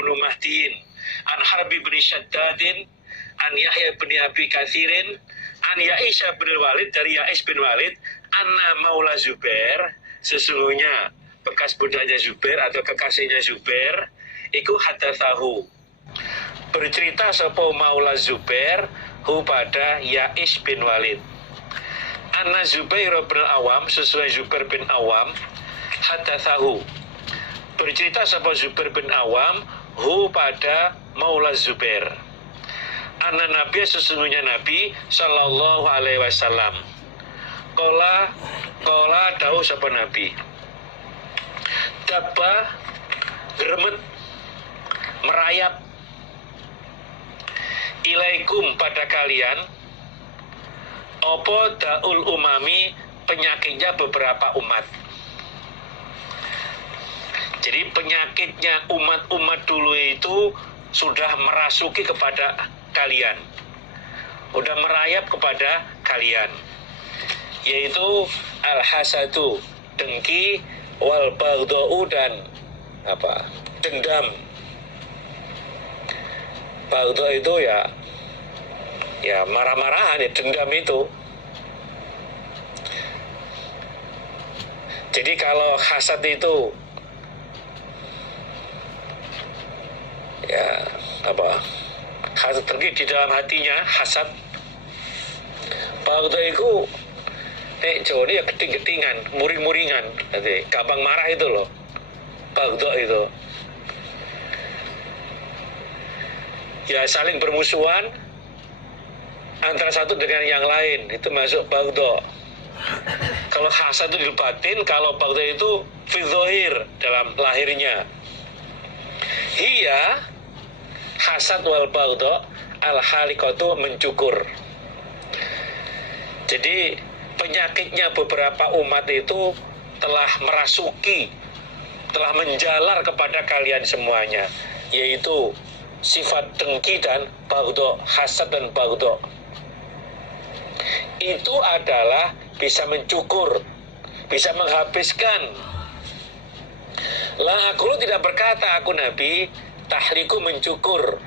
ibnu Mahdiin an Harbi bin Syaddadin an Yahya bin Abi Katsirin an Ya'isha bin Walid, dari Ya'is bin Walid, anna maula Zubair, sesungguhnya bekas budaknya Zubair atau kekasihnya Zubair iku hadatsahu, bercerita sapa maula Zubair hu pada Ya'is bin Walid, anna Zubair bin Awam, sesuai Zubair bin Awam, hadatsahu, bercerita sapa Zubair bin Awam hu pada maula Zubair, anna Nabi, sesungguhnya Nabi sallallahu alaihi wasallam, kola dawuh sapa Nabi, dabba gremet merayap ilaikum pada kalian opo daul umami, penyakitnya beberapa umat. Jadi penyakitnya umat-umat dulu itu sudah merasuki kepada kalian, sudah merayap kepada kalian, yaitu al-hasadu, dengki, wal baghdau, dan dendam. Baghdau itu ya marah-marahan, ya dendam itu. Jadi kalau hasad itu hasad tergit di dalam hatinya, hasad. Baghdau itu Jawa ini ya geding-gedingan, muring-muringan, gampang marah itu loh. Baghdau itu ya saling bermusuhan antara satu dengan yang lain, itu masuk baghdau. Kalau hasad itu di batin, kalau baghdau itu fi dzahir, dalam lahirnya. Hiya hasad wal baghdau al halikatu, mencukur. Jadi penyakitnya beberapa umat itu telah merasuki, telah menjalar kepada kalian semuanya, yaitu sifat dengki dan baghdau, hasad dan baghdau. Itu adalah bisa mencukur, bisa menghabiskan. La aku tidak berkata aku Nabi tahriku, mencukur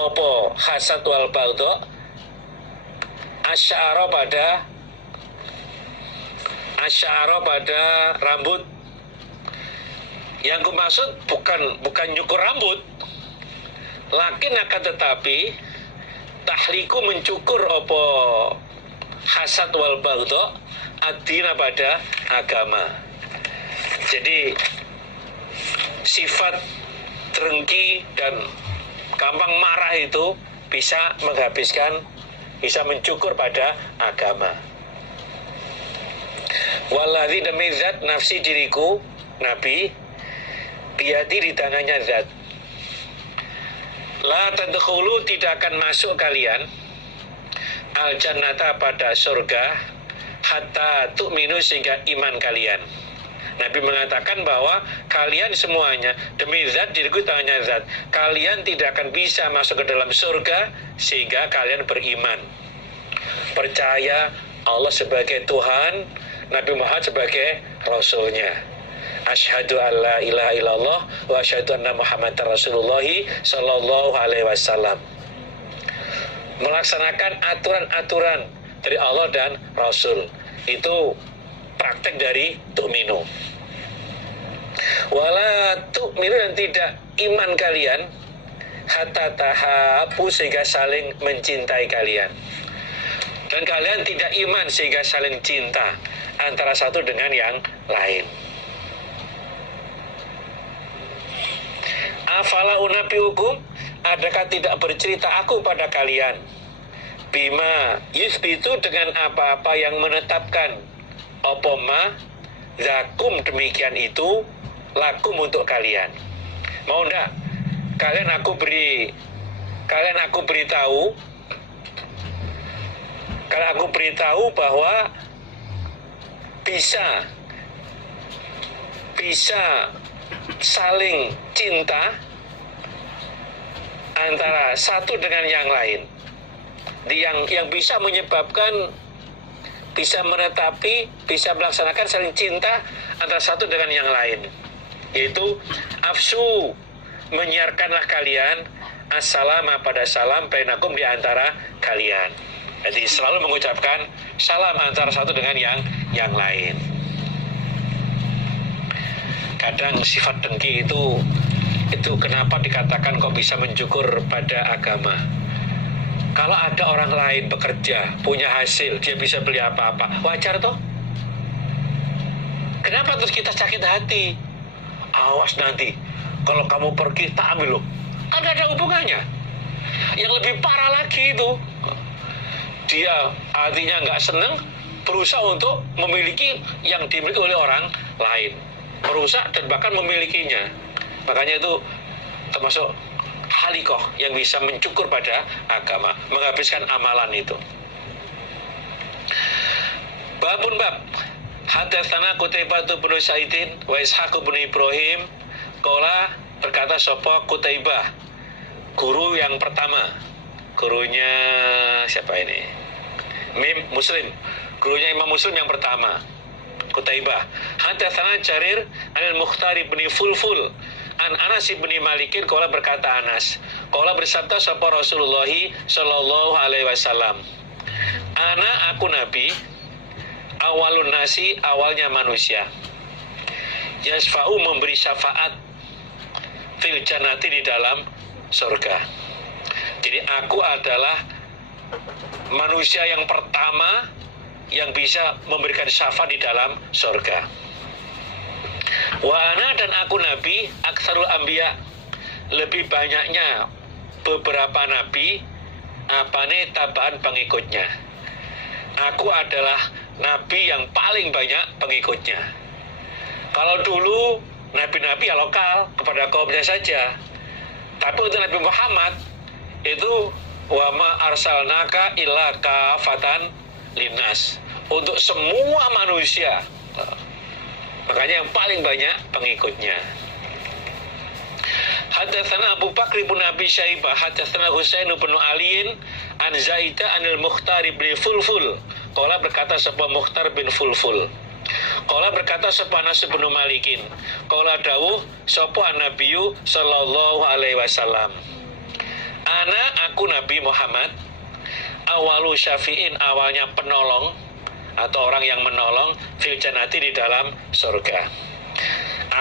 opo hasad wal baghdau asy'ara pada rambut. Yang kumaksud bukan nyukur rambut, lakin akan tetapi tahliku, mencukur opo hasad wal baghdau adina, pada agama. Jadi sifat dengki dan gampang marah itu bisa menghabiskan, bisa mencukur pada agama. Waladzi, demi zat nafsi diriku Nabi, biadi, di tangannya zat, la tadkhulu, tidak akan masuk kalian al jannata, pada surga, hatta tu'minu, sehingga iman kalian. Nabi mengatakan bahwa kalian semuanya, demi zat diriku tangannya zat, kalian tidak akan bisa masuk ke dalam surga sehingga kalian beriman, percaya Allah sebagai Tuhan, Nabi Muhammad sebagai Rasulnya. Asyhadu an la ilaha illallah wa asyhadu anna Muhammadar Rasulullah sallallahu alaihi wasallam. Melaksanakan aturan-aturan dari Allah dan Rasul, itu praktek dari tu'minu. Wala tu'minu, dan tidak iman kalian hatta tahabu, sehingga saling mencintai kalian. Dan kalian tidak iman sehingga saling cinta antara satu dengan yang lain. Afala unabiukum, adakah tidak bercerita aku pada kalian, bima yusbitu, dengan apa-apa yang menetapkan opoma zakum, demikian itu lakum, untuk kalian. Mau ndak kalian aku beritahu bahwa bisa saling cinta antara satu dengan yang lain, yang bisa menyebabkan, bisa menetapi, bisa melaksanakan saling cinta antara satu dengan yang lain, yaitu afsu menyiarkanlah kalian assalam pada salam bainakum di antara kalian. Jadi selalu mengucapkan salam antara satu dengan yang lain. Kadang sifat dengki itu kenapa dikatakan kok bisa mencukur pada agama. Kalau ada orang lain bekerja, punya hasil, dia bisa beli apa-apa, wajar toh? Kenapa terus kita sakit hati? Awas nanti, kalau kamu pergi tak ambil loh. Kan ada hubungannya. Yang lebih parah lagi itu, dia hatinya nggak seneng, berusaha untuk memiliki yang dimiliki oleh orang lain, merusak dan bahkan memilikinya. Makanya itu termasuk halikoh yang bisa mencukur pada agama, menghabiskan amalan itu. Babun bab hadatsana Qutaibah bin Sa'idin wa Ishaq bin Ibrahim qala berkata sapa Qutaibah, guru yang pertama, gurunya siapa ini? Muslim, gurunya Imam Muslim yang pertama, Qutaibah. Hadatsana Jarir al-Mukhtar bin Fulful an Anas bin Malikin qala berkata Anas, qala bersabda sapa Rasulullah sallallahu alaihi wasallam, ana aku nabi awalun nasi, awalnya manusia, yasfa'u memberi syafaat fil jannati di dalam surga. Jadi aku adalah manusia yang pertama yang bisa memberikan syafaat di dalam surga. Wa ana, dan aku nabi aktsarul anbiya, lebih banyaknya beberapa nabi apane tabaan pengikutnya. Aku adalah nabi yang paling banyak pengikutnya. Kalau dulu nabi-nabi ya lokal kepada kaumnya saja, tapi untuk Nabi Muhammad itu wa ma arsalnaka illa kafatan linnas, untuk semua manusia. Makanya yang paling banyak pengikutnya. Hadatsana Abu Bakr bin Abi Syaibah hadatsana Husain bin Ali an Zaidah anil Mukhtar bin Fulful qala berkata sapa Mukhtar bin Fulful qala berkata sapa Anas bin Malikin qala dawuh sapa Nabiyyu sallallahu alaihi wasallam, ana aku Nabi Muhammad awalu syafi'in, awalnya penolong atau orang yang menolong fil jannati di dalam surga.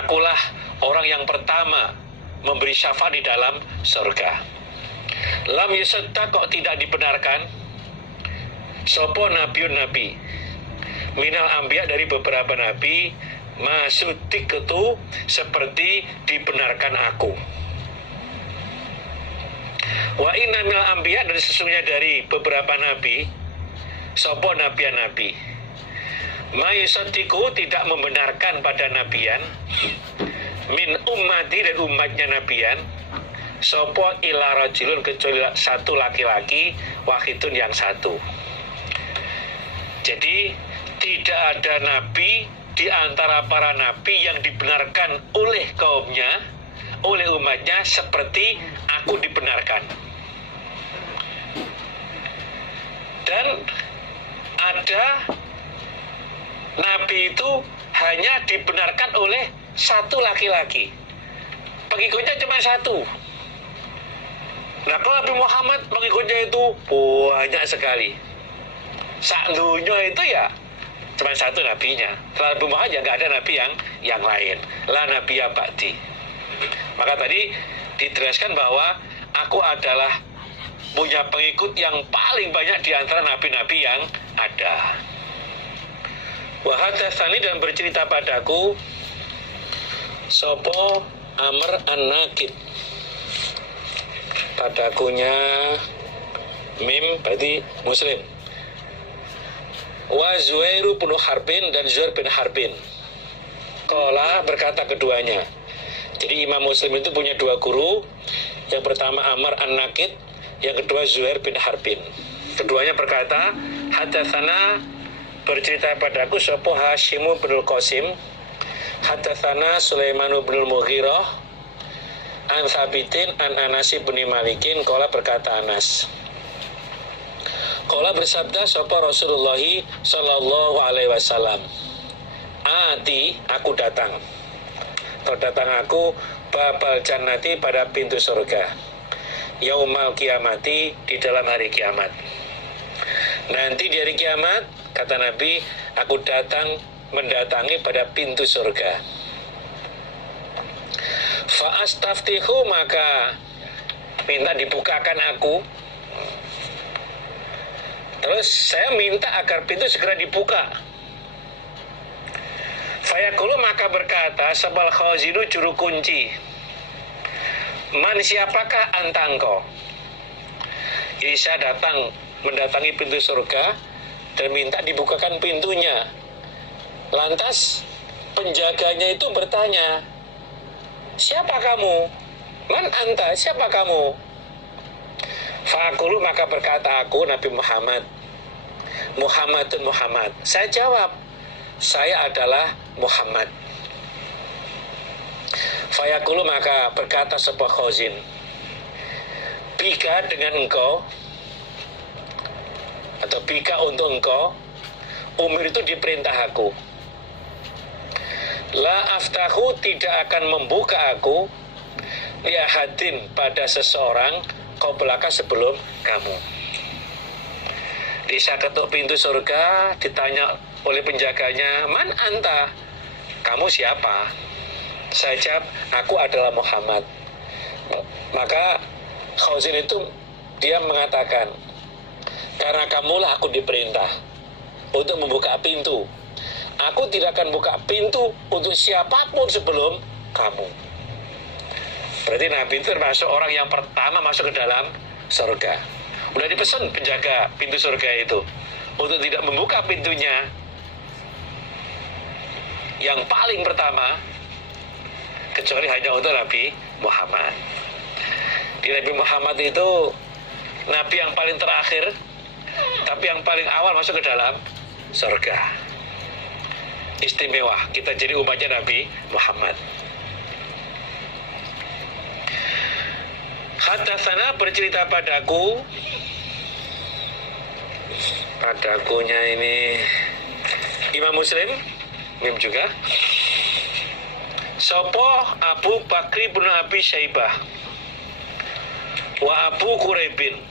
Akulah orang yang pertama memberi syafaat di dalam surga. Lam yusadda, kok tidak dibenarkan sopo nabiun nabi minal anbiya, dari beberapa nabi, masudik itu seperti dibenarkan aku. Wa inna minal anbiya, dan sesungguhnya dari beberapa nabi, sopo nabian nabi, mayusadiku tidak membenarkan pada nabian, min ummati, dan umatnya nabian, sopo ila rajulun, kecuali satu laki-laki, wahidun yang satu. Jadi tidak ada nabi di antara para nabi yang dibenarkan oleh kaumnya, oleh umatnya seperti aku dibenarkan. Dan ada nabi itu hanya dibenarkan oleh satu laki-laki, pengikutnya cuma satu. Nah, kalau Nabi Muhammad pengikutnya itu banyak sekali. Sak dunia itu ya cuma satu nabinya. Setelah Nabi Muhammad ya nggak ada nabi yang lain. La nabiyya ba'di. Maka tadi dijelaskan bahwa aku adalah punya pengikut yang paling banyak di antara nabi-nabi yang ada. Wa hadatsani, dan bercerita padaku sopo Amr an-Nakid, padakunya mim berarti Muslim. Wa Zuhair bin Harbin, dan Zuhair bin Harbin. Qala, berkata keduanya. Jadi Imam Muslim itu punya dua guru. Yang pertama Amr an-Nakid, yang kedua Zuhair bin Harbin. Keduanya berkata, hadatsana, bercerita padaku sapa Hashim bin Qasim, hadatsana Sulaiman bin Mughirah an Thabitin an Anas bin Malikin qala, berkata Anas, qala bersabda sapa Rasulullah sallallahu alaihi wasallam, ati, aku datang, atau datang aku babal jannati pada pintu surga, yaumal kiamati di dalam hari kiamat. Nanti di hari kiamat, kata Nabi, aku mendatangi pada pintu surga. Fa'astaftihu, maka minta dibukakan aku. Terus saya minta agar pintu segera dibuka. Fayaqulu, maka berkata sabal khazinu, juru kunci, man, siapakah anta engkau? Jadi saya mendatangi pintu surga dan minta dibukakan pintunya. Lantas penjaganya itu bertanya, siapa kamu? Man anta, siapa kamu? Fa'aqulu, maka berkata aku, Nabi Muhammad, Muhammadun Muhammad. Saya jawab, saya adalah Muhammad. Fayaqulu, maka berkata sebuah khazin, bika, dengan engkau, atau bika, untuk engkau, umur itu diperintah aku, la aftahu, tidak akan membuka aku, liahadin, pada seseorang, kau belaka, sebelum kamu. Di saat ketuk pintu surga, ditanya oleh penjaganya, man anta, kamu siapa? Saya jawab, aku adalah Muhammad. Maka khazin itu dia mengatakan, karena kamulah aku diperintah untuk membuka pintu. Aku tidak akan buka pintu untuk siapapun sebelum kamu. Berarti Nabi itu termasuk orang yang pertama masuk ke dalam surga. Udah dipesan penjaga pintu surga itu untuk tidak membuka pintunya yang paling pertama, kecuali hanya untuk Nabi Muhammad. Di Nabi Muhammad itu Nabi yang paling terakhir, tapi yang paling awal masuk ke dalam surga. Istimewa kita jadi umatnya Nabi Muhammad. Hadatsana, bercerita padakunya ini Imam Muslim, Imam juga. Sopo Abu Bakri bin Abi Syaibah wa Abu Quraibin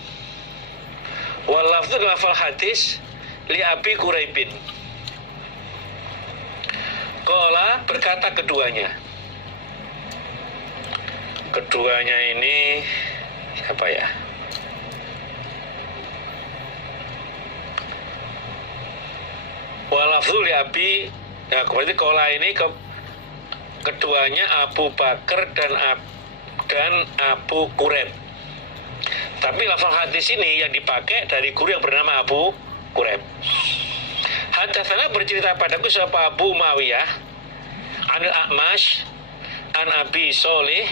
wa lafdhu lafal hadis li Abi Quraibin. Qala, berkata keduanya ini apa ya? Walafzul Abi, nah berarti kola ini keduanya Abu Bakar dan Abu Quraib. Tapi lafal hadis ini yang dipakai dari guru yang bernama Abu Quraib. Hadatsana, bercerita padaku siapa Abu Mawiyah Anil A'mash an Abi Solih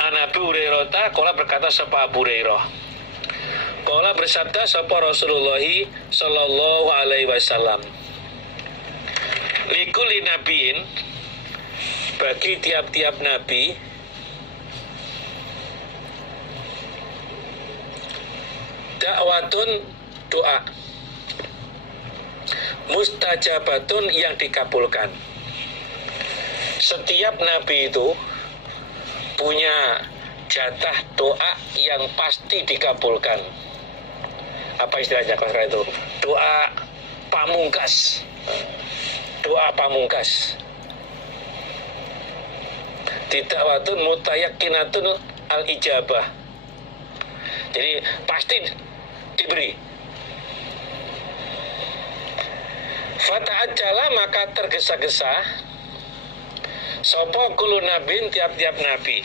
an Abi Hurairah, qala, berkata sapa Abu Hurairah, qala, bersabda sapa Rasulullah sallallahu alaihi wasallam, likulli nabiin, bagi tiap-tiap nabi, dakwatun, doa, mustajabatun, yang dikabulkan. Setiap nabi itu punya jatah doa yang pasti dikabulkan. Apa istilahnya kalau itu? Doa pamungkas. Doa pamungkas. Tidak watun mutayakinatun al-ijabah. Jadi pasti diberi. Fata'ajjala, maka tergesa-gesa sopo kulu nabin, tiap-tiap nabi,